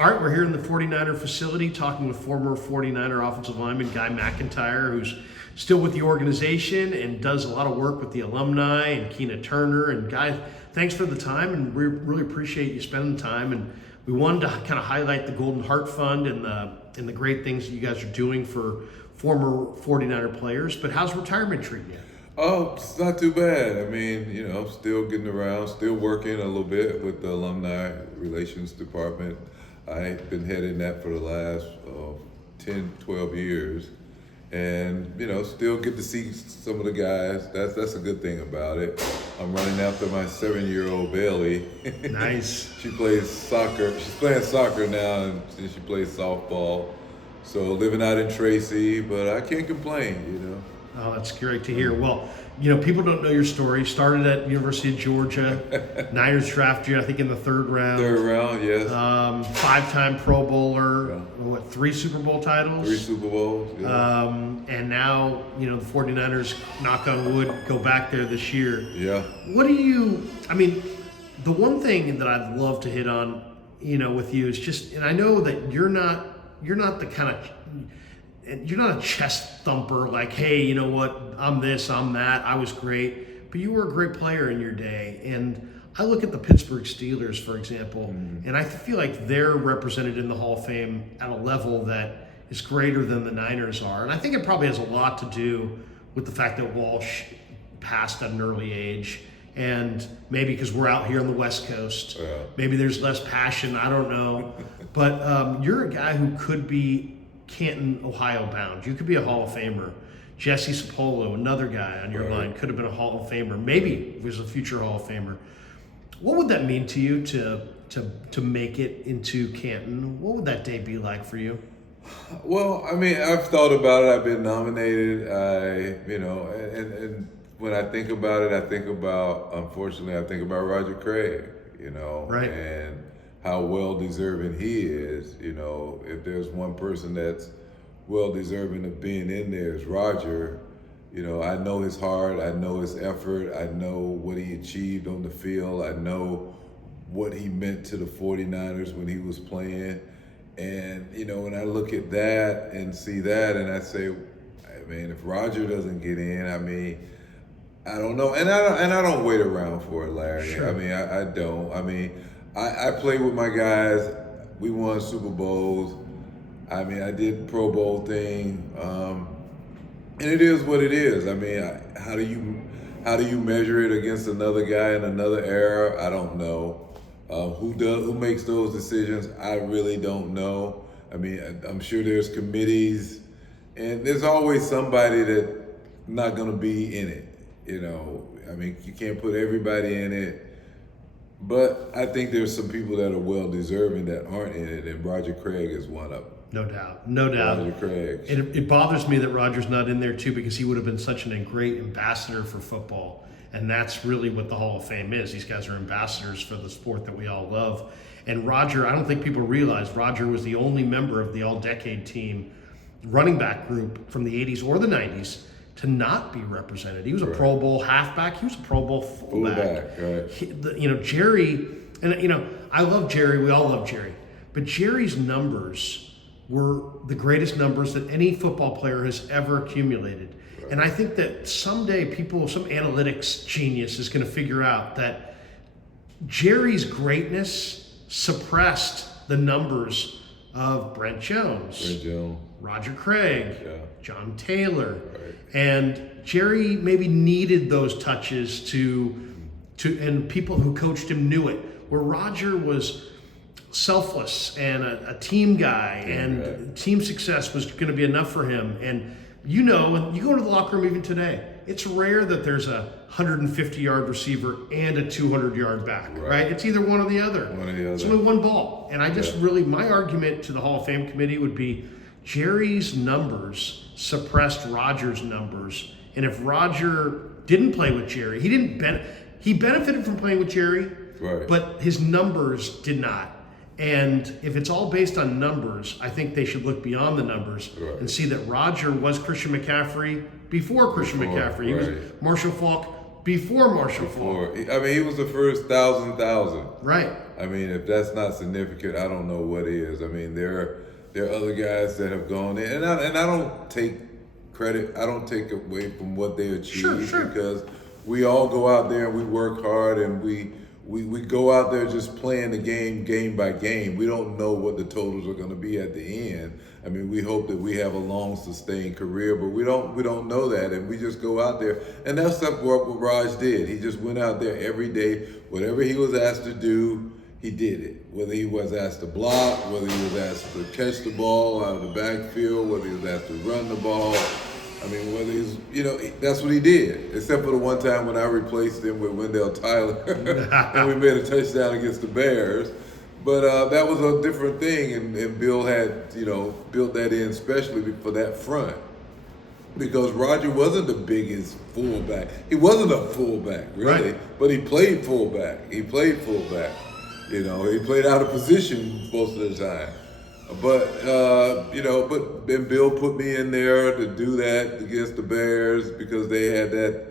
All right, we're here in the 49er facility talking with former 49er offensive lineman Guy McIntyre, who's still with the organization and does a lot of work with the alumni and Keena Turner. And Guy, thanks for the time, and we really appreciate you spending the time. And we wanted to kind of highlight the Golden Heart Fund and the great things that you guys are doing for former 49er players. But how's retirement treating you? Oh, it's not too bad. I mean, still getting around, still working a little bit with the Alumni Relations Department. I've been heading that for the last 10, 12 years. And, still get to see some of the guys. That's a good thing about it. I'm running after my 7-year-old Bailey. Nice. She plays soccer. She's playing soccer now, and she plays softball. So living out in Tracy, but I can't complain, Oh, that's great to hear. Well, people don't know your story. Started at University of Georgia. Niners drafted you, I think, in the third round. Third round, yes. 5-time Pro Bowler. Yeah. 3 Super Bowl titles? 3 Super Bowls, yeah. And now, the 49ers, knock on wood, go back there this year. Yeah. What do the one thing that I'd love to hit on, with you is just, and I know that you're not the kind of, you're not a chest thumper like, hey, you know what, I'm this, I'm that, I was great. But you were a great player in your day. And I look at the Pittsburgh Steelers, for example, and I feel like they're represented in the Hall of Fame at a level that is greater than the Niners are. And I think it probably has a lot to do with the fact that Walsh passed at an early age. And maybe because we're out here on the West Coast, maybe there's less passion, I don't know. But you're a guy who could be Canton, Ohio bound. You could be a Hall of Famer. Jesse Sapolo, another guy on your line, could have been a Hall of Famer. Maybe was a future Hall of Famer. What would that mean to you to make it into Canton? What would that day be like for you? Well, I mean, I've thought about it. I've been nominated. And when I think about it, unfortunately, I think about Roger Craig, Right. And how well-deserving he is. If there's one person that's well-deserving of being in there is Roger. I know his heart, I know his effort, I know what he achieved on the field, I know what he meant to the 49ers when he was playing. And, when I look at that and see that, and I say, if Roger doesn't get in, I don't know. And I don't wait around for it, Larry. Sure. I don't. I play with my guys. We won Super Bowls. I did Pro Bowl thing, and it is what it is. How do you measure it against another guy in another era? I don't know. Who makes those decisions? I really don't know. I'm sure there's committees, and there's always somebody that's not going to be in it. You can't put everybody in it. But I think there's some people that are well-deserving that aren't in it, and Roger Craig is one of them. No doubt. Roger Craig. It bothers me that Roger's not in there, too, because he would have been such a great ambassador for football. And that's really what the Hall of Fame is. These guys are ambassadors for the sport that we all love. And Roger, I don't think people realize, Roger was the only member of the all-decade team running back group from the 80s or the 90s to not be represented. He was a Pro Bowl halfback. He was a Pro Bowl fullback. Right. Jerry, and I love Jerry. We all love Jerry. But Jerry's numbers were the greatest numbers that any football player has ever accumulated. Right. And I think that someday some analytics genius is going to figure out that Jerry's greatness suppressed the numbers of Brent Jones. Roger Craig, John Taylor, and Jerry maybe needed those touches and people who coached him knew it. Where Roger was selfless and a team guy, and team success was going to be enough for him. And you go into the locker room even today, it's rare that there's a 150-yard receiver and a 200-yard back, right? It's either one or the other. It's only one ball. And I just my argument to the Hall of Fame committee would be Jerry's numbers suppressed Roger's numbers. And if Roger didn't play with Jerry, he benefited from playing with Jerry, but his numbers did not. And if it's all based on numbers, I think they should look beyond the numbers and see that Roger was Christian McCaffrey before Christian McCaffrey. He was Marshall Faulk before Marshall Faulk. He was the first 1,000. Right. I mean, if that's not significant, I don't know what is. I mean, there are other guys that have gone in, and I don't take credit. I don't take away from what they achieved because we all go out there and we work hard and we go out there just playing the game by game. We don't know what the totals are going to be at the end. I mean, we hope that we have a long, sustained career, but we don't know that, and we just go out there. And that's what Raj did. He just went out there every day. Whatever he was asked to do, he did it. Whether he was asked to block, whether he was asked to catch the ball out of the backfield, whether he was asked to run the ball. I mean, whether he's, that's what he did. Except for the one time when I replaced him with Wendell Tyler and we made a touchdown against the Bears. But that was a different thing, and Bill had, built that in especially for that front. Because Roger wasn't the biggest fullback. He wasn't a fullback, really, but he played fullback. He played out of position most of the time. But then Bill put me in there to do that against the Bears because they had that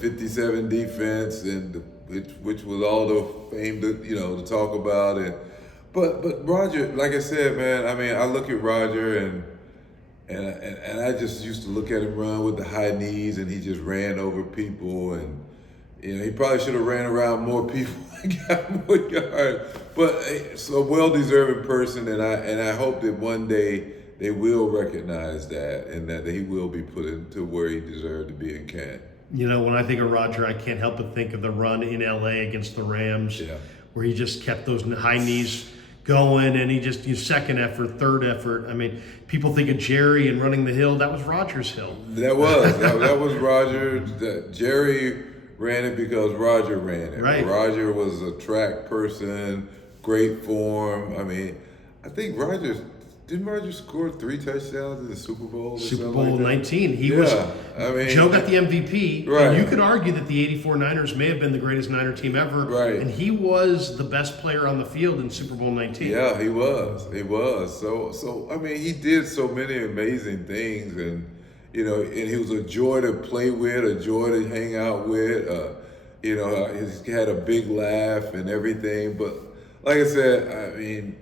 57 defense, and which was all the fame to talk about. And but Roger, like I said, man, I mean, I look at Roger and I just used to look at him run with the high knees, and he just ran over people, and he probably should have ran around more people and got more yards. But it's a well-deserving person, and I hope that one day they will recognize that, and that he will be put into where he deserved to be in Kent. When I think of Roger, I can't help but think of the run in LA against the Rams, where he just kept those high knees going, and he just second effort, third effort. I mean, people think of Jerry and running the hill. That was Roger's hill. That was Roger. Jerry ran it because Roger ran it. Right. Roger was a track person, great form. I mean, I think didn't Roger score 3 touchdowns in the Super Bowl? Super Bowl like 19. Joe got the MVP. Right. And you could argue that the 84 Niners may have been the greatest Niner team ever. Right. And he was the best player on the field in Super Bowl 19. Yeah, he was. He was. So I mean, he did so many amazing things, and and he was a joy to play with, a joy to hang out with. He had a big laugh and everything. But like I said, I mean,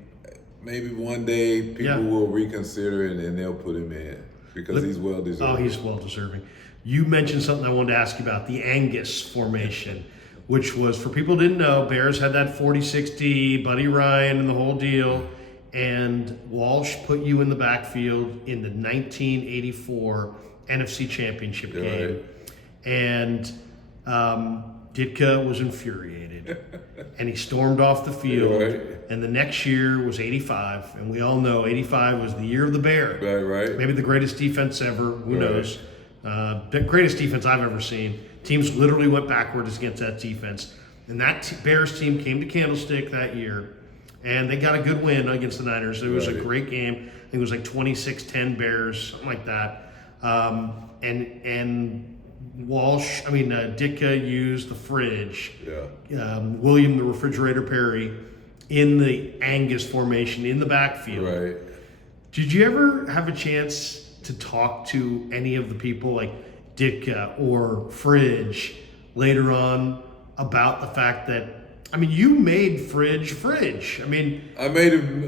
maybe one day people will reconsider it and they'll put him in because he's well deserving. Oh, he's well deserving. You mentioned something I wanted to ask you about, the Angus Formation, which was, for people who didn't know, Bears had that 40-60, Buddy Ryan and the whole deal, and Walsh put you in the backfield in the 1984 NFC Championship game. Right. And Ditka was infuriated, and he stormed off the field. Right. And the next year was 85, and we all know 85 was the year of the Bear. Right. Maybe the greatest defense ever. Who knows? The greatest defense I've ever seen. Teams literally went backwards against that defense. And that Bears team came to Candlestick that year, and they got a good win against the Niners. It was a great game. I think it was like 26-10 Bears, something like that. And Ditka used the fridge. William the Refrigerator Perry in the Angus formation in the backfield. Right. Did you ever have a chance to talk to any of the people like Ditka or Fridge later on about the fact that, you made Fridge. I made him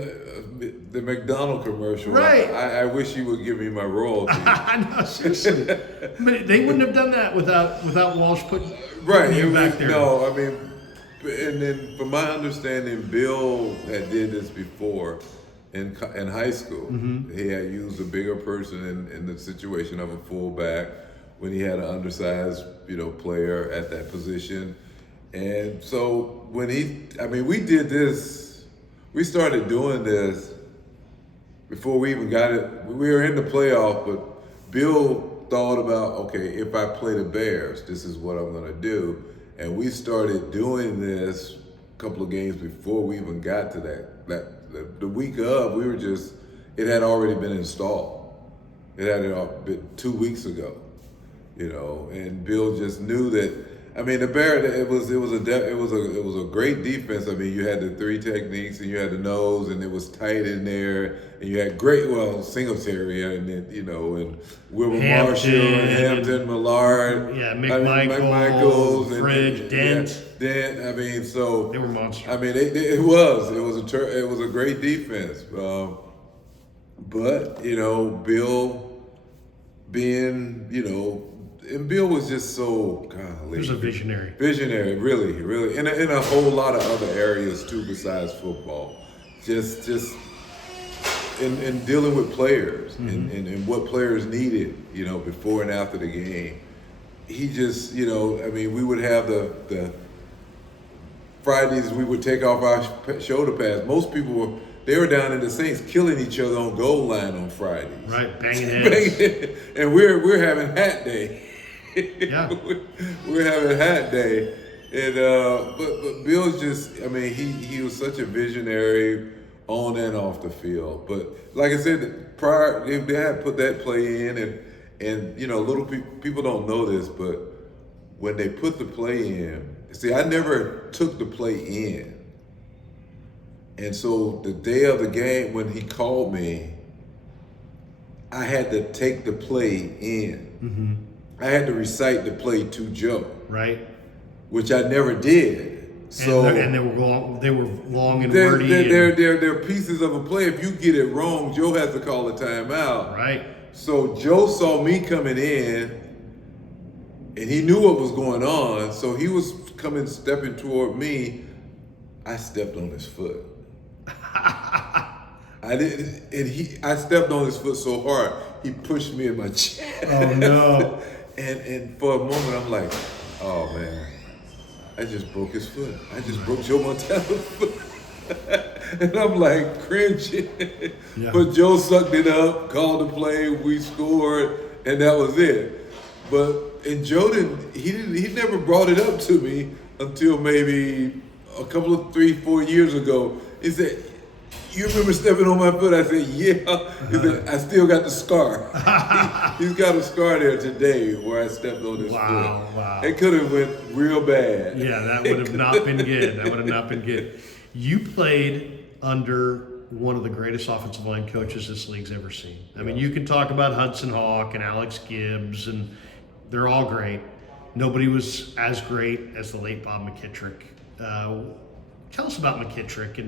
the McDonald's commercial. Right. I wish he would give me my royalties. I know, seriously. But they wouldn't have done that without Walsh putting you back there. No, and then from my understanding, Bill had did this before in high school. Mm-hmm. He had used a bigger person in the situation of a fullback when he had an undersized, player at that position. And so when we did this, we started doing this before we even got it. We were in the playoff, but Bill thought about, okay, if I play the Bears, this is what I'm going to do. And we started doing this a couple of games before we even got to that. The week of, it had already been installed. It had been 2 weeks ago, and Bill just knew that. I mean, the Bear. It was a great defense. I mean, you had the three techniques, and you had the nose, and it was tight in there, and you had Singletary, and then and Wilbur Marshall, and Hampton, Millard, McMichaels, Fridge, Dent. Dent. I mean, so they were monsters. I mean, it was a great defense, but Bill being and Bill was just so golly. He was a visionary. Visionary, really, in a whole lot of other areas too besides football. Just in dealing with players and what players needed, before and after the game. He just, I mean, we would have the Fridays we would take off our shoulder pads. Most people they were down in the Saints killing each other on goal line on Fridays. Right, banging heads. And we're having hat day. Yeah. We're having hat day. And but Bill's just, I mean, he was such a visionary on and off the field. But like I said, prior they had put that play in, and little people don't know this, but when they put the play in, see, I never took the play in. And so the day of the game when he called me, I had to take the play in. Mm-hmm. I had to recite the play to Joe. Right. Which I never did. So and they were long and wordy. They're pieces of a play. If you get it wrong, Joe has to call a timeout. Right. So Joe saw me coming in, and he knew what was going on. So he was stepping toward me. I stepped on his foot. I didn't, and I stepped on his foot so hard he pushed me in my chest. Oh no! and for a moment I'm like, oh man, I just broke his foot. I just broke Joe Montana's foot. And I'm like cringing. Yeah. But Joe sucked it up, called the play, we scored, and that was it. And Joe he never brought it up to me until maybe a couple of 3-4 years ago. He said, "You remember stepping on my foot?" I said, "Yeah." He said, "I still got the scar." He's got a scar there today where I stepped on his foot. Wow. It could have went real bad. Yeah, that would have not been good. You played under one of the greatest offensive line coaches this league's ever seen. I mean, you can talk about Hudson Hawk and Alex Gibbs, and they're all great. Nobody was as great as the late Bob McKittrick. Tell us about McKittrick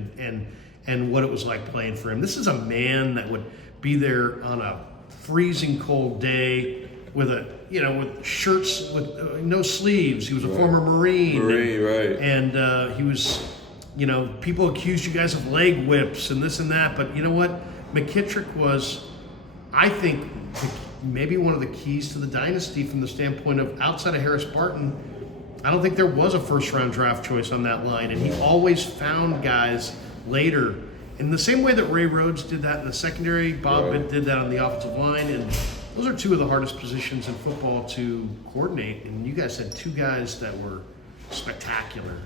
and what it was like playing for him. This is a man that would be there on a freezing cold day with with shirts with no sleeves. He was a former Marine. Right. And he was, people accused you guys of leg whips and this and that, but you know what? McKittrick was, I think, maybe one of the keys to the dynasty from the standpoint of outside of Harris Barton. I don't think there was a first-round draft choice on that line, and he always found guys later. In the same way that Ray Rhodes did that in the secondary, Bob did that on the offensive line, and those are two of the hardest positions in football to coordinate, and you guys had two guys that were spectacular.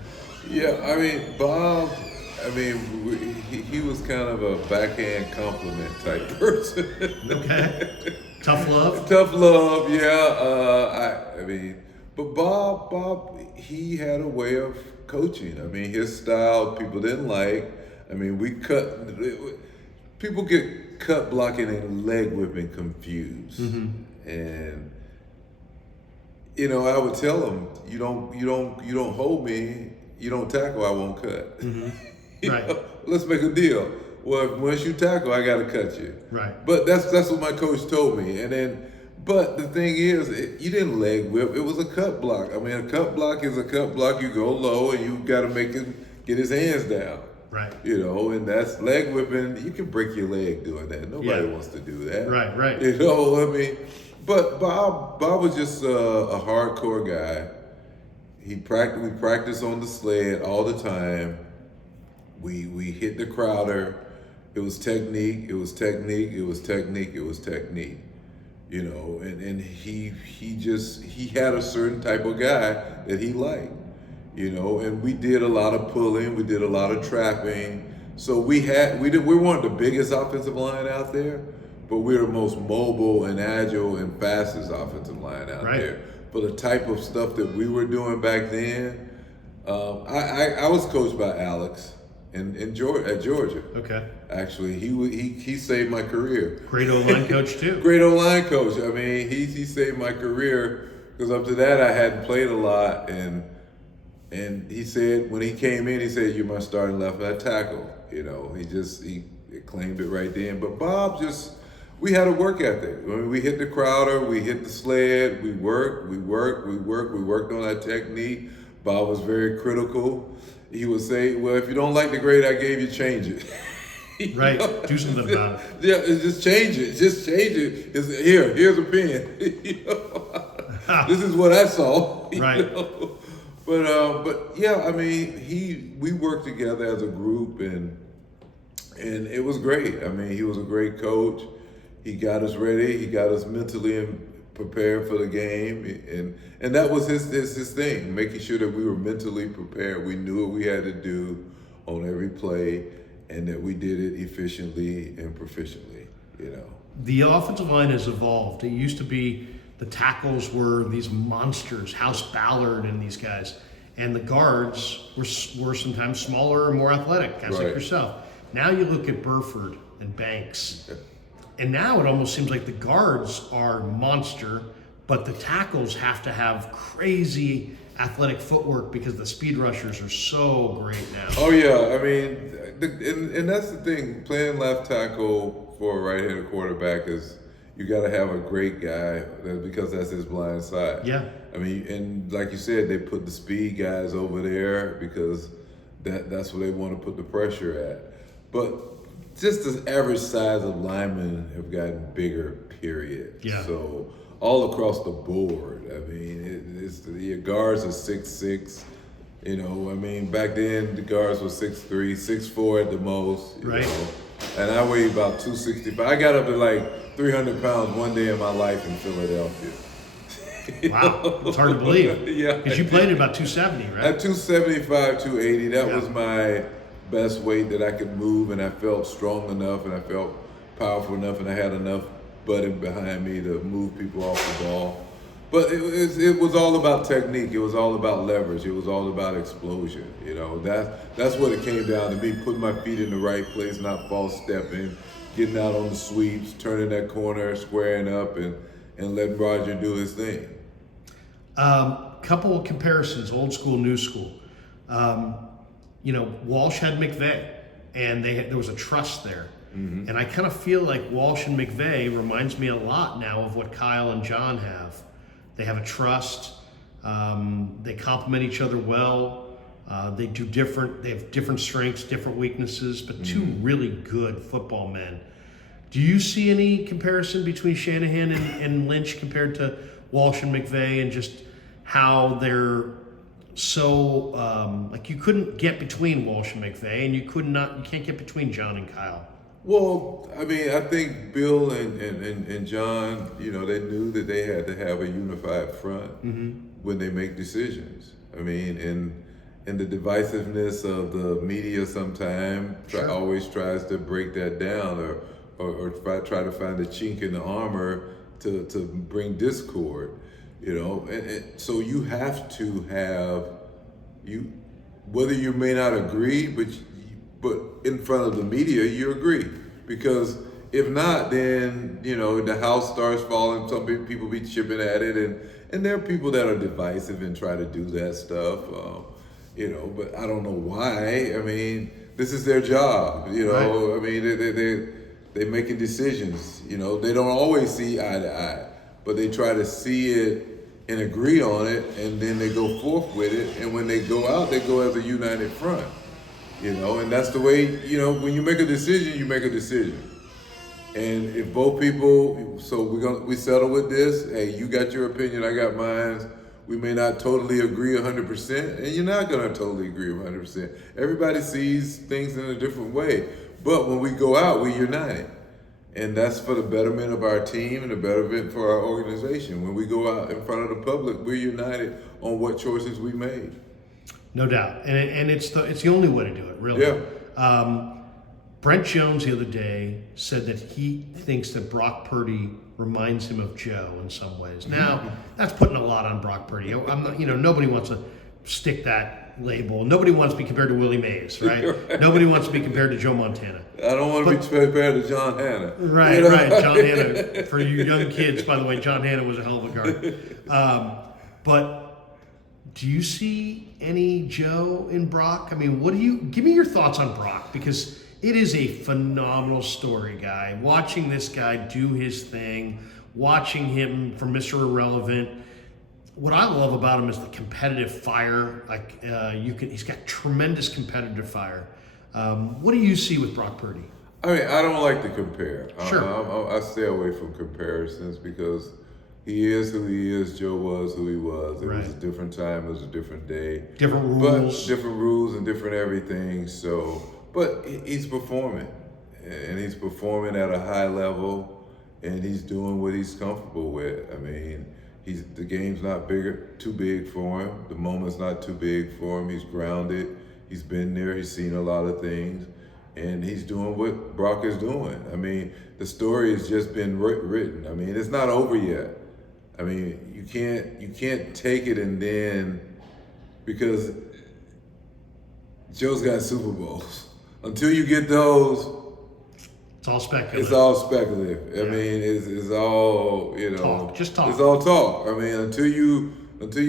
Yeah, I mean, Bob, he was kind of a backhand compliment type person. Okay. Tough love? Tough love, yeah. But Bob, he had a way of coaching. I mean, his style people didn't like. I mean, people get cut blocking and leg whipping confused. Mm-hmm. And I would tell them, you don't hold me, you don't tackle, I won't cut. Mm-hmm. Right. Let's make a deal. Well, once you tackle, I got to cut you. Right. But that's what my coach told me. But the thing is, you didn't leg whip. It was a cut block. I mean, a cut block is a cut block. You go low and you got to make him get his hands down. Right. And that's leg whipping. You can break your leg doing that. Nobody wants to do that. Right. But Bob was just a hardcore guy. We practiced on the sled all the time. We hit the crowder. It was technique. And he had a certain type of guy that he liked, and we did a lot of pulling, we did a lot of trapping. So we weren't the biggest offensive line out there, but we're the most mobile and agile and fastest offensive line out there. the type of stuff that we were doing back then. I was coached by Alex at Georgia. Okay. Actually, he saved my career. Great O-line coach too. Great O-line coach. I mean, he saved my career because up to that I hadn't played a lot, and he said when he came in, he said, "You're my starting left tackle." You know, he claimed it right then. But Bob we had a work ethic. I mean, we hit the Crowder, we hit the sled, we worked on our technique. Bob was very critical. He would say, "Well, if you don't like the grade I gave you, change it." Right, do something about it. Yeah, just change it. Here's a pen. You know? This is what I saw. Right. You know? But yeah, I mean, we worked together as a group, and it was great. I mean, he was a great coach. He got us ready. He got us mentally prepared for the game, and that was his thing, making sure that we were mentally prepared. We knew what we had to do on every play, and that we did it efficiently and proficiently. You know, the offensive line has evolved. It used to be the tackles were these monsters, House Ballard and these guys, and the guards were sometimes smaller and more athletic, guys like yourself. Now you look at Burford and Banks. And now it almost seems like the guards are monster, but the tackles have to have crazy athletic footwork because the speed rushers are so great now. Oh yeah, I mean, and that's the thing. Playing left tackle for a right-handed quarterback is you got to have a great guy because that's his blind side. Yeah. I mean, and like you said, they put the speed guys over there because that's where they want to put the pressure at. But just the average size of linemen have gotten bigger, period. Yeah. So all across the board, I mean, the guards are 6'6". You know, I mean, back then the guards were 6'3", 6'4" at the most. You know? And I weighed about 265. I got up to like 300 pounds one day in my life in Philadelphia. Wow, it's hard to believe. Yeah. Because you played at about 270, right? At 275, 280, that was my best weight that I could move, and I felt strong enough, and I felt powerful enough, and I had enough butting behind me to move people off the ball. But it was all about technique. It was all about leverage. It was all about explosion. You know, that's what it came down to me, putting my feet in the right place, not false stepping, getting out on the sweeps, turning that corner, squaring up, and letting Roger do his thing. Couple of comparisons, old school, new school. You know, Walsh had McVay, and there was a trust there. Mm-hmm. And I kind of feel like Walsh and McVay reminds me a lot now of what Kyle and John have. They have a trust. They complement each other well. They have different strengths, different weaknesses, but two really good football men. Do you see any comparison between Shanahan and Lynch compared to Walsh and McVay, and just how they're so like you couldn't get between Walsh and McVay, and you can't get between John and Kyle? Well, I mean, I think Bill and John, you know, they knew that they had to have a unified front when they make decisions. I mean, and the divisiveness of the media sometimes always tries to break that down or try to find a chink in the armor to bring discord, you know. And so you have to have, whether you may not agree, but in front of the media, you agree. Because if not, then, you know, the house starts falling, some people be chipping at it, and there are people that are divisive and try to do that stuff, you know, but I don't know why. I mean, this is their job, you know. Right. I mean, they're making decisions, you know. They don't always see eye to eye, but they try to see it and agree on it, and then they go forth with it, and when they go out, they go as a united front. You know, and that's the way, you know, when you make a decision, you make a decision. And if both people, so we settle with this, hey, you got your opinion, I got mine. We may not totally agree 100%, and you're not gonna totally agree 100%. Everybody sees things in a different way. But when we go out, we're united. And that's for the betterment of our team and the betterment for our organization. When we go out in front of the public, we're united on what choices we made. No doubt, and it's the only way to do it, really. Yeah. Brent Jones the other day said that he thinks that Brock Purdy reminds him of Joe in some ways. Now, that's putting a lot on Brock Purdy. I'm not, nobody wants to stick that label. Nobody wants to be compared to Willie Mays, right? Nobody wants to be compared to Joe Montana. I don't want to be compared to John Hanna. Right, right. John Hanna. For you young kids, by the way, John Hanna was a hell of a guard. But do you see any Joe in Brock? I mean, give me your thoughts on Brock, because it is a phenomenal story, guy. Watching this guy do his thing, watching him from Mr. Irrelevant. What I love about him is the competitive fire. He's got tremendous competitive fire. What do you see with Brock Purdy? I mean, I don't like to compare. Sure. I stay away from comparisons because he is who he is. Joe was who he was. It was a different time. It was a different day. Different rules. But different rules and different everything. So, but he's performing. And he's performing at a high level. And he's doing what he's comfortable with. I mean, the game's not too big for him. The moment's not too big for him. He's grounded. He's been there. He's seen a lot of things. And he's doing what Brock is doing. I mean, the story has just been written. I mean, it's not over yet. I mean, you can't take it and then, because Joe's got Super Bowls. Until you get those, it's all speculative. It's all speculative. I mean, it's all, talk. Just talk. It's all talk. I mean, until you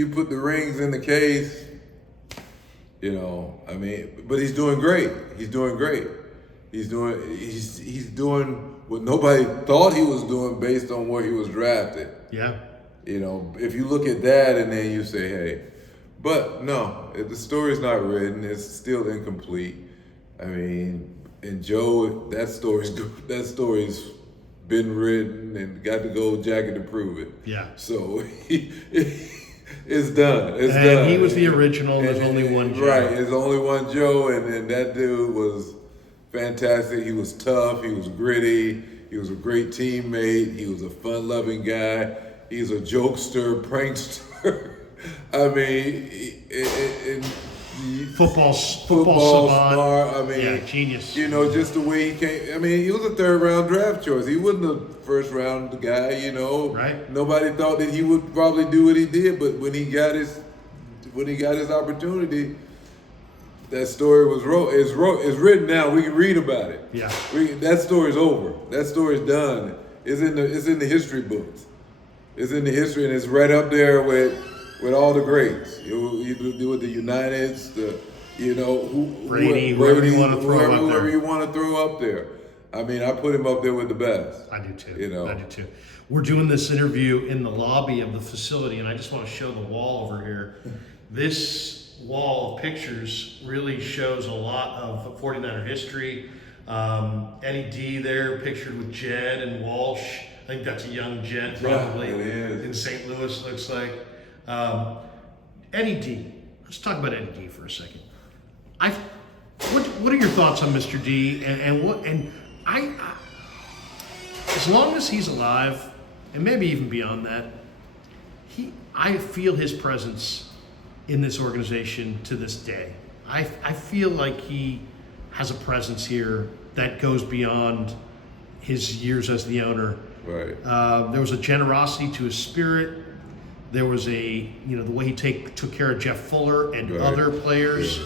put the rings in the case, I mean, but he's doing great. He's doing great. He's doing what nobody thought he was doing based on where he was drafted. Yeah. If you look at that and then you say, hey, but no, the story's not written. It's still incomplete. I mean, and Joe, that story's been written and got the gold jacket to prove it. Yeah. So it's done. It's and done. He was the original. There's only one Joe. Right. There's only one Joe, and that dude was fantastic. He was tough. He was gritty. He was a great teammate. He was a fun-loving guy. He's a jokester, prankster. I mean, football smart. I mean, yeah, genius. Just the way he came. I mean, he was a third-round draft choice. He wasn't a first-round guy. Right. Nobody thought that he would probably do what he did, but when he got his opportunity, that story is written now. We can read about it. Yeah. That story's over. That story's done. It's in the history books. It's in the history, and it's right up there with all the greats. You do with the Uniteds, Brady, whoever you want to throw up there. Whoever you want to throw up there. I mean, I put him up there with the best. I do too. I do too. We're doing this interview in the lobby of the facility, and I just want to show the wall over here. This wall of pictures really shows a lot of 49er history. Eddie D there, pictured with Jed and Walsh. I think that's a young Jed, probably, in St. Louis, looks like. Eddie D. Let's talk about Eddie D for a second. What are your thoughts on Mr. D? And as long as he's alive, and maybe even beyond that, I feel his presence in this organization to this day. I feel like he has a presence here that goes beyond his years as the owner. Right. There was a generosity to his spirit. There was the way he took care of Jeff Fuller and other players.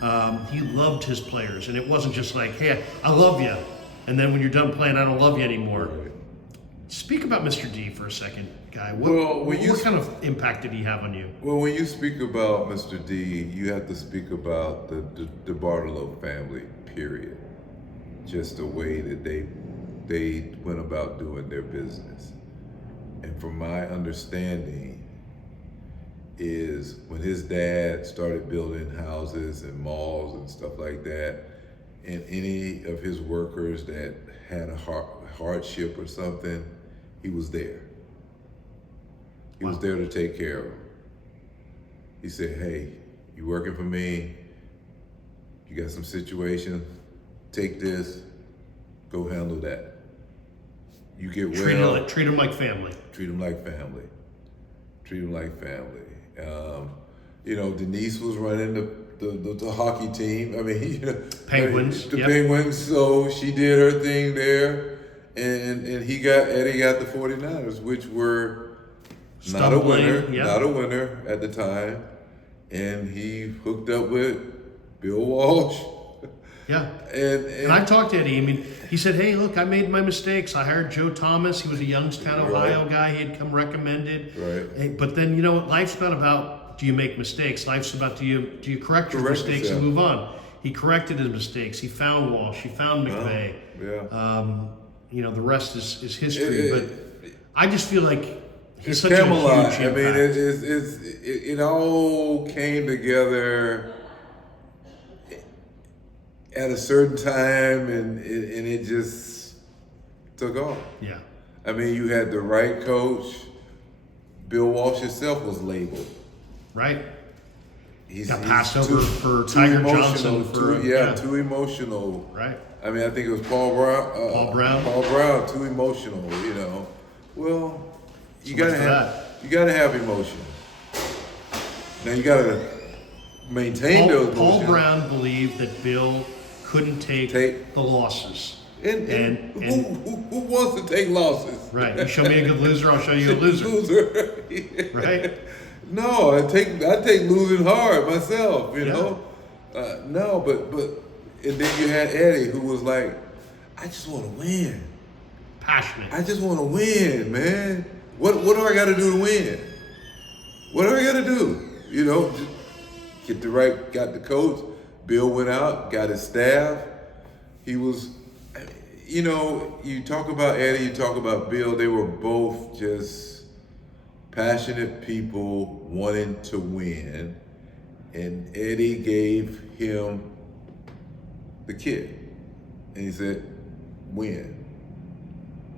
Yeah. He loved his players, and it wasn't just like, hey, I love you, and then when you're done playing, I don't love you anymore. Right. Speak about Mr. D for a second, Guy. What kind of impact did he have on you? Well, when you speak about Mr. D, you have to speak about the Bartolo family, period. Just the way that they went about doing their business. And from my understanding is when his dad started building houses and malls and stuff like that, and any of his workers that had a hardship or something, he was there. He was there to take care of them. He said, hey, you working for me? You got some situation? Take this, go handle that. You get well. Treat them like family. Treat them like family. Treat them like family. Denise was running the hockey team. I mean, Penguins. The Penguins. So she did her thing there, and Eddie got the 49ers, which were not a winner at the time, and he hooked up with Bill Walsh. Yeah. And I talked to Eddie. I mean, he said, hey, look, I made my mistakes. I hired Joe Thomas. He was a Youngstown, Ohio guy. He had come recommended. Right. But then, life's not about do you make mistakes. Life's about do you correct your mistakes and move on. He corrected his mistakes. He found Walsh. He found McVay. The rest is history. But I just feel like he's such Camelot. a huge impact. I mean, it all came together at a certain time, and it just took off. Yeah. I mean, you had the right coach. Bill Walsh himself was labeled. Right. He's got passed over for Tiger Johnson. Too emotional. Right. I mean, I think it was Paul Brown. Paul Brown, too emotional. Well, you gotta have emotion. Now you gotta maintain those emotions. Paul Brown believed that Bill couldn't take the losses. And who wants to take losses? Right. You show me a good loser, I'll show you a loser. Right. No, I take losing hard myself. No, but and then you had Eddie, who was like, I just want to win. Passionate. I just want to win, man. What do I got to do to win? What do I got to do? Got the coach. Bill went out, got his staff. He was, you talk about Eddie, you talk about Bill, they were both just passionate people wanting to win. And Eddie gave him the kit. And he said, win.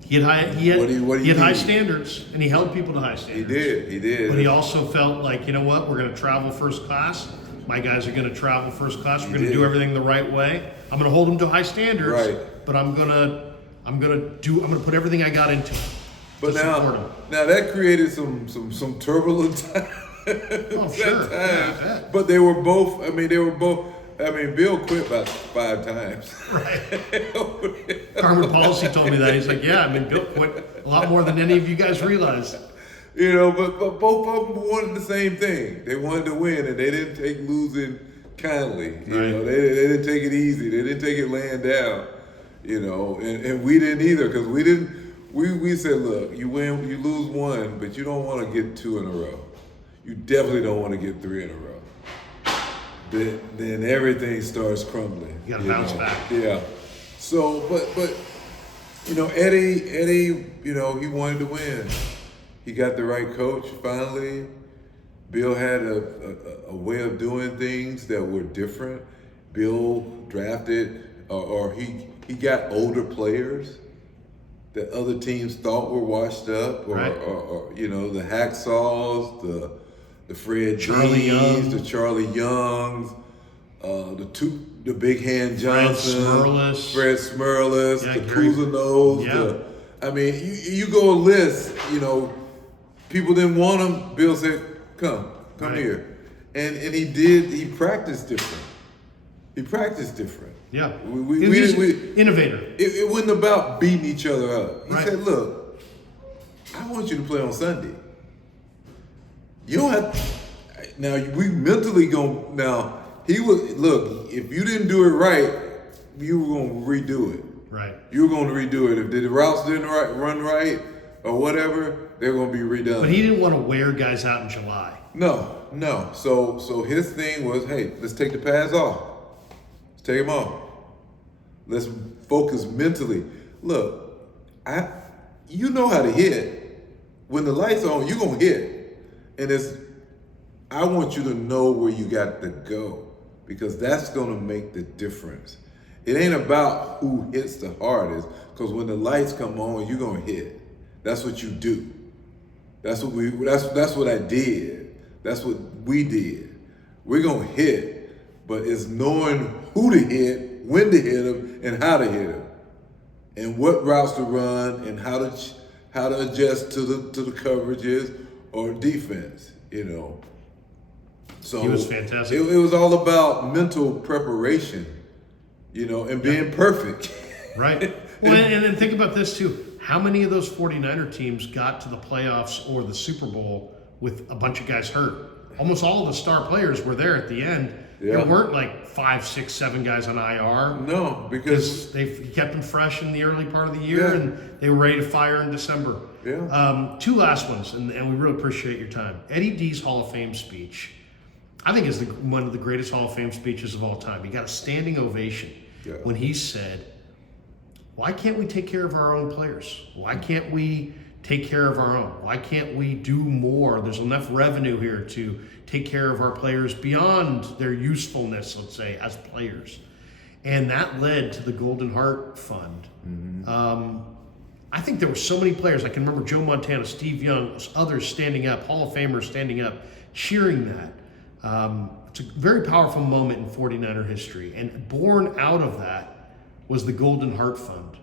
He had high standards, and he held people to high standards. He did. But he also felt like, we're going to travel first class. My guys are going to travel first class. We're going to do everything the right way. I'm going to hold them to high standards. Right. But I'm going to put everything I got into. But now that created some turbulent times. Oh, sure. Yeah, but they were both. Bill quit about 5 times. Right. Carmen Policy told me that. He's like, Bill quit a lot more than any of you guys realize. But both of them wanted the same thing. They wanted to win, and they didn't take losing kindly. They didn't take it easy. They didn't take it laying down. And we didn't either, because we said, look, you win, you lose 1, but you don't want to get 2 in a row. You definitely don't want to get 3 in a row. Then everything starts crumbling. You got to bounce back. Yeah. So, but Eddie, he wanted to win. He got the right coach finally. Bill had a way of doing things that were different. Bill drafted, or he got older players that other teams thought were washed up, or the Hacksaws, the Fred G's, the Charlie Youngs, the Big Hand Johnson, Fred Smerlis, the Cousineaus. You go a list. People didn't want him. Bill said, "Come here," and he practiced different. Yeah, we innovator. It wasn't about beating each other up. He said, "Look, I want you to play on Sunday. You don't have now. We mentally go now. He was look. If you didn't do it right, you were going to redo it. Right. You were going to redo it. If the routes didn't run right or whatever, they're going to be redone. But he didn't want to wear guys out in July. No. So his thing was, hey, let's take the pads off. Let's take them off. Let's focus mentally. Look, you know how to hit. When the lights are on, you're going to hit. And I want you to know where you got to go, because that's going to make the difference. It ain't about who hits the hardest, because when the lights come on, you're going to hit. That's what you do. That's what I did. That's what we did. We're going to hit, but it's knowing who to hit, when to hit them, and how to hit them, and what routes to run, and how to adjust to the coverages or defense. So he was fantastic. It was all about mental preparation, and being perfect. Right. Well, and then think about this too. How many of those 49er teams got to the playoffs or the Super Bowl with a bunch of guys hurt? Almost all of the star players were there at the end. Yeah. There weren't like 5, 6, 7 guys on IR. No, because They kept them fresh in the early part of the year, Yeah. and they were ready to fire in December. Yeah. 2 last ones, and we really appreciate your time. Eddie D's Hall of Fame speech, I think, is one of the greatest Hall of Fame speeches of all time. He got a standing ovation when he said, "Why can't we take care of our own players? Why can't we take care of our own? Why can't we do more? There's enough revenue here to take care of our players beyond their usefulness, let's say, as players." And that led to the Golden Heart Fund. I think there were so many players. I can remember Joe Montana, Steve Young, others standing up, Hall of Famers standing up, cheering that. It's a very powerful moment in 49er history. And born out of that was the Golden Heart Fund.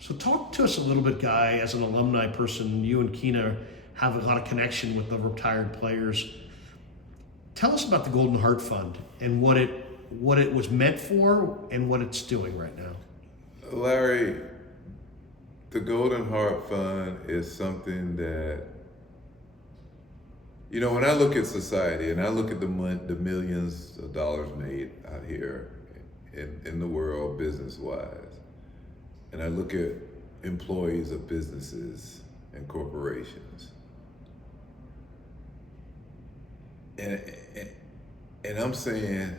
So talk to us a little bit, Guy, as an alumni person. You and Keena have a lot of connection with the retired players. Tell us about the Golden Heart Fund and what it was meant for and what it's doing right now. Larry, the Golden Heart Fund is something that, when I look at society and I look at the millions of dollars made out here in the world business-wise, and I look at employees of businesses and corporations, and I'm saying,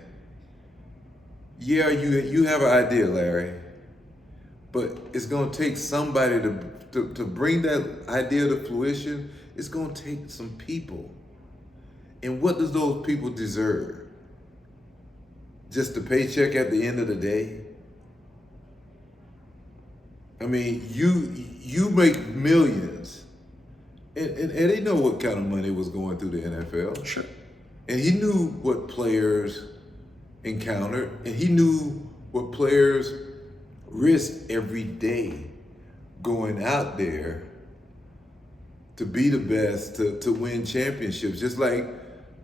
yeah, you have an idea, Larry, but it's going to take somebody to bring that idea to fruition. It's going to take some people. And what does those people deserve? Just a paycheck at the end of the day? I mean, you make millions. And Eddie know what kind of money was going through the NFL. Sure. And he knew what players encountered, and he knew what players risked every day going out there to be the best, to win championships. Just like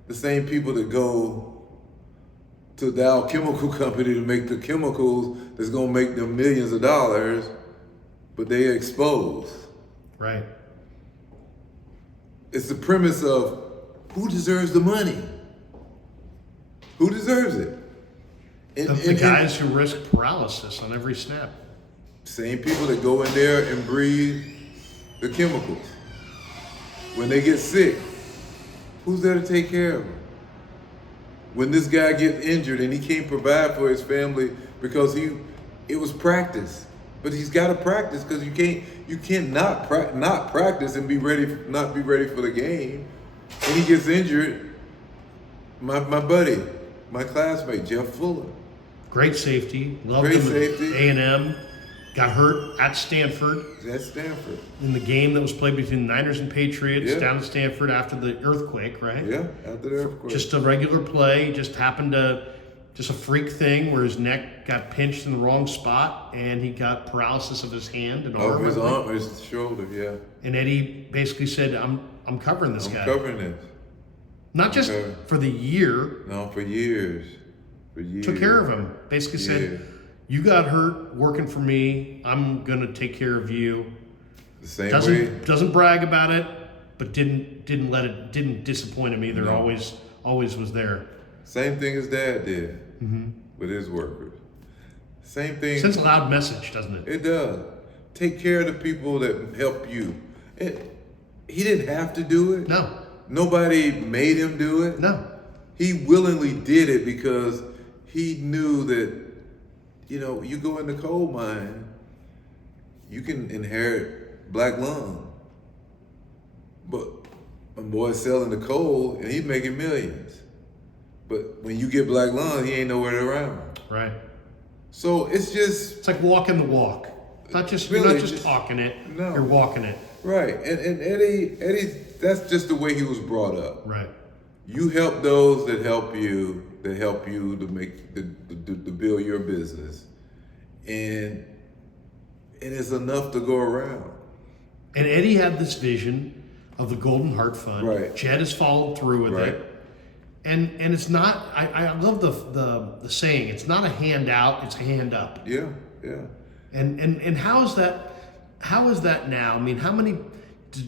the same people that go to the Dow Chemical Company to make the chemicals that's gonna make them millions of dollars, but they are exposed. Right. It's the premise of who deserves the money? Who deserves it? The guys who risk paralysis on every snap. Same people that go in there and breathe the chemicals. When they get sick, who's there to take care of them? When this guy gets injured and he can't provide for his family because it was practice, but he's got to practice because you can't not practice and not be ready for the game. And he gets injured. My buddy, my classmate Jeff Fuller, great safety, loved Great him safety. at A&M, got hurt at Stanford at Stanford. in the game that was played between the Niners and Patriots Yeah. down at Stanford after the earthquake, right? Yeah, after the earthquake. Just a regular play, just a freak thing where his neck got pinched in the wrong spot and he got paralysis of his hand and arm. His arm, his shoulder, yeah. And Eddie basically said, I'm covering this guy. I'm covering this. Not just for the year. No, for years. Took care of him. Basically said, you got hurt working for me. I'm going to take care of you. The same way. Doesn't brag about it, but didn't disappoint him either. No. Always was there. Same thing as Dad did with his workers. Same thing. Sends a loud message, doesn't it? It does. Take care of the people that help you. He didn't have to do it. No. Nobody made him do it. No. He willingly did it because he knew that, you go in the coal mine, you can inherit black lung. But my boy's selling the coal and he's making millions. But when you get black lung, he ain't nowhere around. Right. So it's like walking the walk. You're not just talking it. No. You're walking it. Right. And Eddie, that's just the way he was brought up. Right. You help those that help you to make to build your business, and it's enough to go around. And Eddie had this vision of the Golden Heart Fund. Right. Jed has followed through with Right. it. And it's not. I love the saying. It's not a handout. It's a hand up. Yeah, yeah. And how is that? How is that now? I mean, how many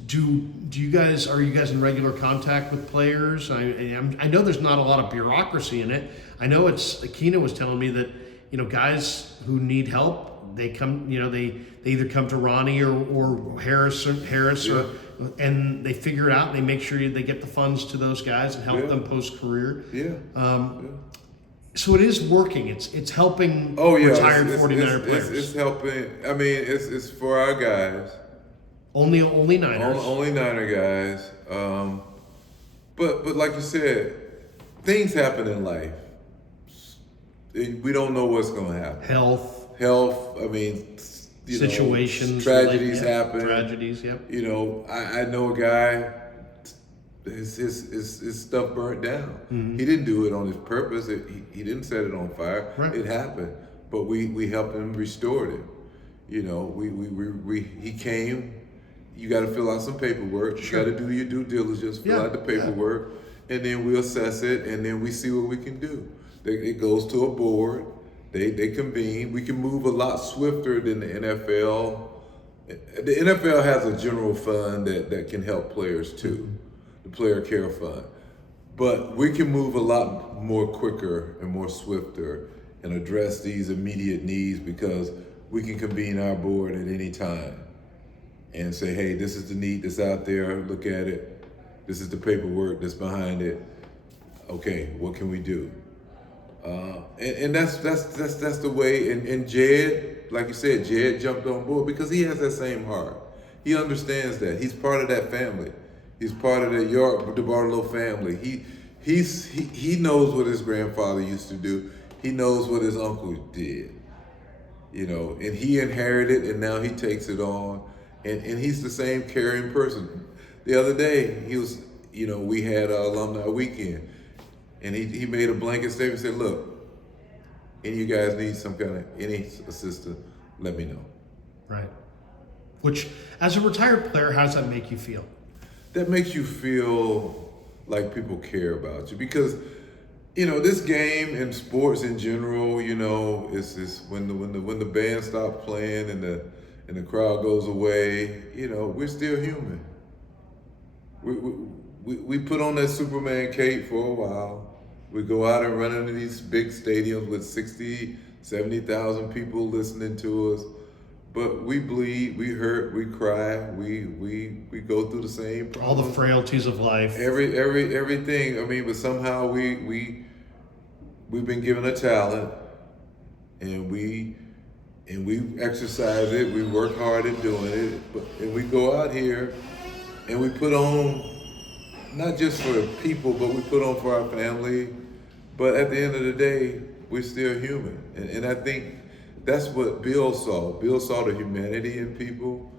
do you guys are you guys in regular contact with players? I know there's not a lot of bureaucracy in it. I know Akina was telling me that guys who need help, they come. They either come to Ronnie or Harris Yeah. and they figure it out and they make sure they get the funds to those guys and help them post career. Yeah. So it is working. It's helping Oh yeah, retired 49er players. It's helping. I mean, it's for our guys. Only Niners. Only Niner guys. But like you said, things happen in life. We don't know what's going to happen. Health. I mean, Situations. Tragedies happen. Tragedies. Yep. I know a guy. His stuff burnt down. Mm-hmm. He didn't do it on his purpose. He didn't set it on fire. Right. It happened, but we helped him restore it. He came. You got to fill out some paperwork. Sure. You got to do your due diligence. Fill out the paperwork, and then we assess it, and then we see what we can do. It goes to a board. They convene. We can move a lot swifter than the NFL. The NFL has a general fund that can help players too, the player care fund. But we can move a lot more quicker and more swifter and address these immediate needs because we can convene our board at any time and say, hey, this is the need that's out there. Look at it. This is the paperwork that's behind it. Okay, what can we do? And that's the way. And Jed, like you said, Jed jumped on board because he has that same heart. He understands that. He's part of that family. He's part of the Barlow family. He knows what his grandfather used to do. He knows what his uncle did. And he inherited, and now he takes it on. And he's the same caring person. The other day, he was, we had alumni weekend. And he made a blanket statement and said, look, any of you guys need any assistance, let me know. Right. Which, as a retired player, how does that make you feel? That makes you feel like people care about you because, this game and sports in general, it's when the band stops playing and the crowd goes away, we're still human. We put on that Superman cape for a while. We go out and run into these big stadiums with 60, 70,000 people listening to us. But we bleed, we hurt, we cry, we go through the same problems. All the frailties of life. Everything. I mean, but somehow we've been given a talent and we exercise it, we work hard at doing it, and we go out here and we put on not just for people, but we put on for our family. But at the end of the day, we're still human. And I think that's what Bill saw. Bill saw the humanity in people.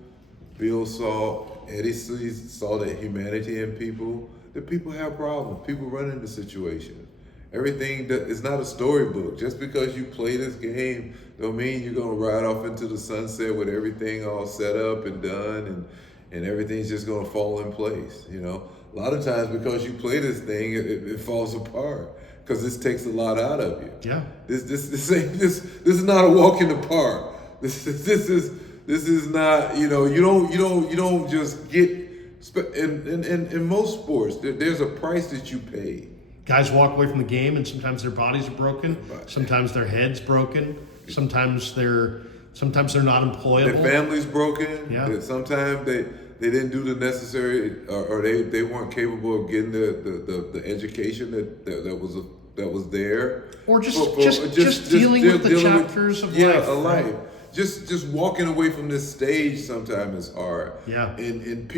Eddie saw that humanity in people. That people have problems. People run into situations. Everything that is not a storybook. Just because you play this game don't mean you're gonna ride off into the sunset with everything all set up and done and everything's just gonna fall in place. A lot of times because you play this thing, it falls apart because this takes a lot out of you. Yeah. This is not a walk in the park. This is not, you don't just get, in most sports, there's a price that you pay. Guys walk away from the game and sometimes their bodies are broken, sometimes their head's broken, sometimes they're not employable. Their family's broken. Yeah. Sometimes they didn't do the necessary, or they weren't capable of getting the education that was there. Or just dealing with the chapters of life. Yeah, a life. Just walking away from this stage sometimes is hard. Yeah. And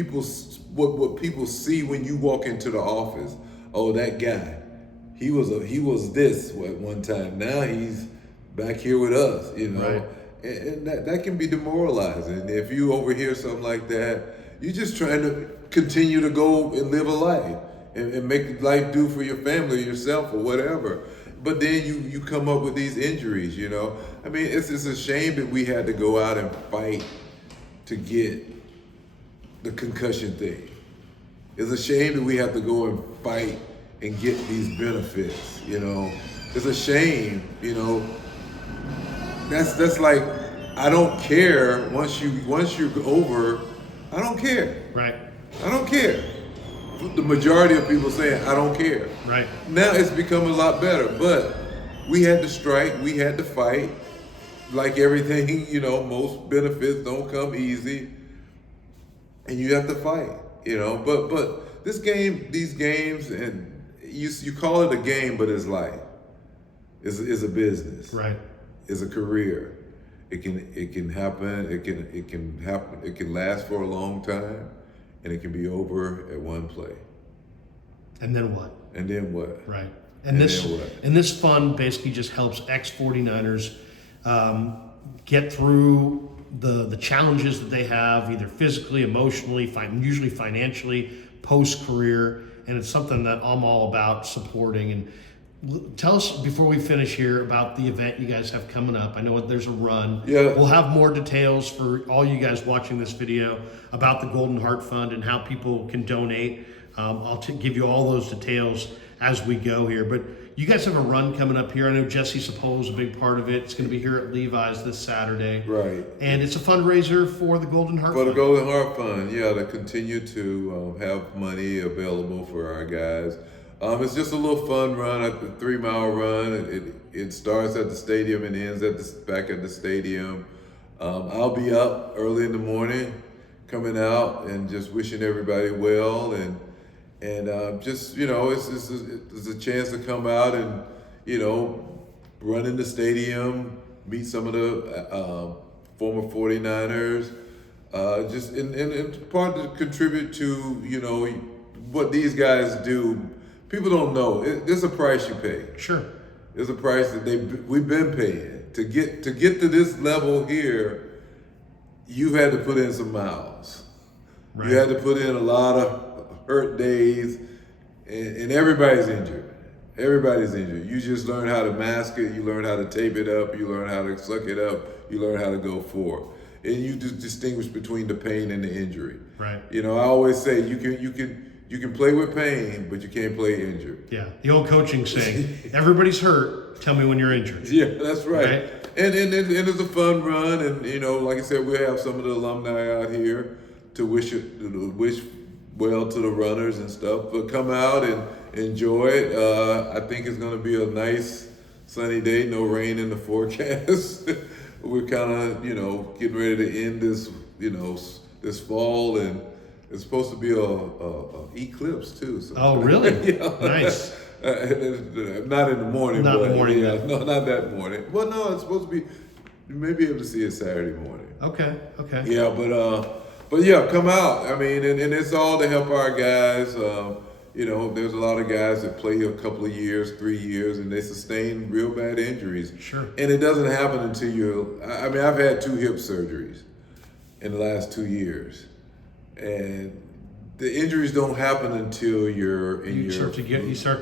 what people see when you walk into the office, oh, that guy, he was this at one time. Now he's back here with us, Right. And that can be demoralizing. If you overhear something like that, you're just trying to continue to go and live a life and make life do for your family, yourself, or whatever. But then you come up with these injuries, I mean, it's a shame that we had to go out and fight to get the concussion thing. It's a shame that we have to go and fight and get these benefits. You know, it's a shame. You know, that's like, I don't care once you're over. I don't care. Right. I don't care. The majority of people saying I don't care. Right. Now it's become a lot better, but we had to strike, we had to fight. Like everything, you know, most benefits don't come easy, and you have to fight. You know, but these games, and you call it a game, but it's life. It's a business. Right. It's a career. It can happen. It can happen. It can last for a long time, and it can be over at one play. And then what? And then what? Right. And this fund basically just helps ex-49ers get through the challenges that they have, either physically, emotionally, usually financially, post-career, and it's something that I'm all about supporting. And tell us, before we finish here, about the event you guys have coming up. I know there's a run. Yeah. We'll have more details for all you guys watching this video about the Golden Heart Fund and how people can donate. I'll give you all those details as we go here. But you guys have a run coming up here. I know Jesse Sapolo is a big part of it. It's going to be here at Levi's this Saturday. Right. And it's a fundraiser for the Golden Heart Fund. For the Golden Heart Fund, yeah, to continue to have money available for our guys. It's just a little fun run, a 3-mile run. It starts at the stadium and ends back at the stadium. I'll be up early in the morning, coming out and just wishing everybody well, and just, you know, it's a chance to come out and, you know, run in the stadium, meet some of the former 49ers, just and part to contribute to, you know, what these guys do. People don't know. There's a price you pay. Sure. There's a price that we've been paying to get to this level here. You've had to put in some miles. Right. You had to put in a lot of hurt days, and everybody's injured. Everybody's injured. You just learn how to mask it. You learn how to tape it up. You learn how to suck it up. You learn how to go forward. And you just distinguish between the pain and the injury. Right. You know, I always say you can play with pain, but you can't play injured. Yeah, the old coaching saying, everybody's hurt, tell me when you're injured. Yeah, that's right. And it's a fun run, and, you know, like I said, we'll have some of the alumni out here to wish well to the runners and stuff, but come out and enjoy it. I think it's going to be a nice sunny day, no rain in the forecast. We're kind of, you know, getting ready to end this, you know, this fall, and it's supposed to be a eclipse too. So. Oh, really? You know, nice. Not in the morning. Not in the morning. Yeah, no, not that morning. Well, no, it's supposed to be. You may be able to see it Saturday morning. Okay. Yeah, but yeah, come out. I mean, and it's all to help our guys. You know, there's a lot of guys that play a couple of years, 3 years, and they sustain real bad injuries. Sure. And it doesn't happen until I mean, I've had 2 hip surgeries in the last 2 years. And the injuries don't happen until you start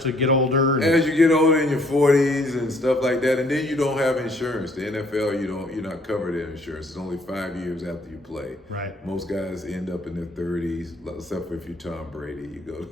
to get older. As you get older in your 40s and stuff like that, and then you don't have insurance. The NFL, you're not covered in insurance. It's only 5 years after you play. Right. Most guys end up in their 30s, except for if you're Tom Brady. You go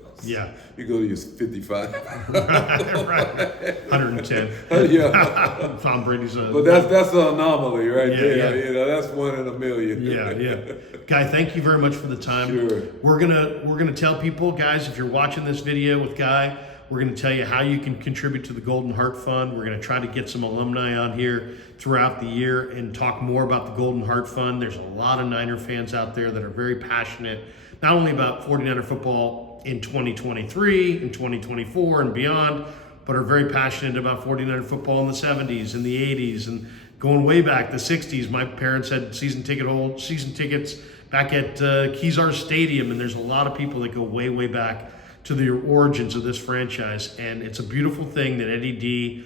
to your 55. right. 110. Yeah. Tom Brady's But that's an anomaly right there. Yeah. You know, that's 1 in a million. Yeah. Guy, thank you very much for the time. Sure. We're gonna tell people, guys, if you're watching this video with Guy, we're gonna tell you how you can contribute to the Golden Heart Fund. We're gonna try to get some alumni on here throughout the year and talk more about the Golden Heart Fund. There's a lot of Niner fans out there that are very passionate, not only about 49er football in 2023, in 2024 and beyond, but are very passionate about 49er football in the 70s and the 80s and going way back, the 60s. My parents had season tickets back at Kezar Stadium, and there's a lot of people that go way, way back to the origins of this franchise. And it's a beautiful thing that Eddie D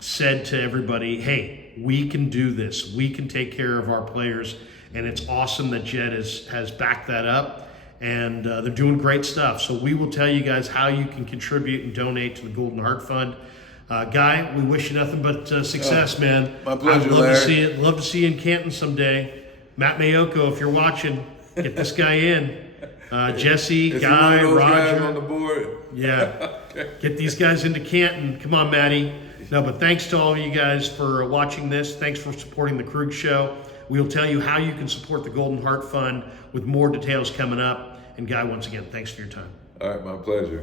said to everybody, hey, we can do this. We can take care of our players. And it's awesome that Jed has backed that up. And they're doing great stuff. So we will tell you guys how you can contribute and donate to the Golden Heart Fund. Guy, we wish you nothing but success, man. My pleasure, I'd love Larry. to see it. Love to see you in Canton someday. Matt Mayoko, if you're watching, get this guy in. Jesse, Is he Guy, one of those guys Roger. on the board? Yeah. Get these guys into Canton. Come on, Maddie. No, but thanks to all of you guys for watching this. Thanks for supporting the Krug Show. We'll tell you how you can support the Golden Heart Fund with more details coming up. And Guy, once again, thanks for your time. All right, my pleasure.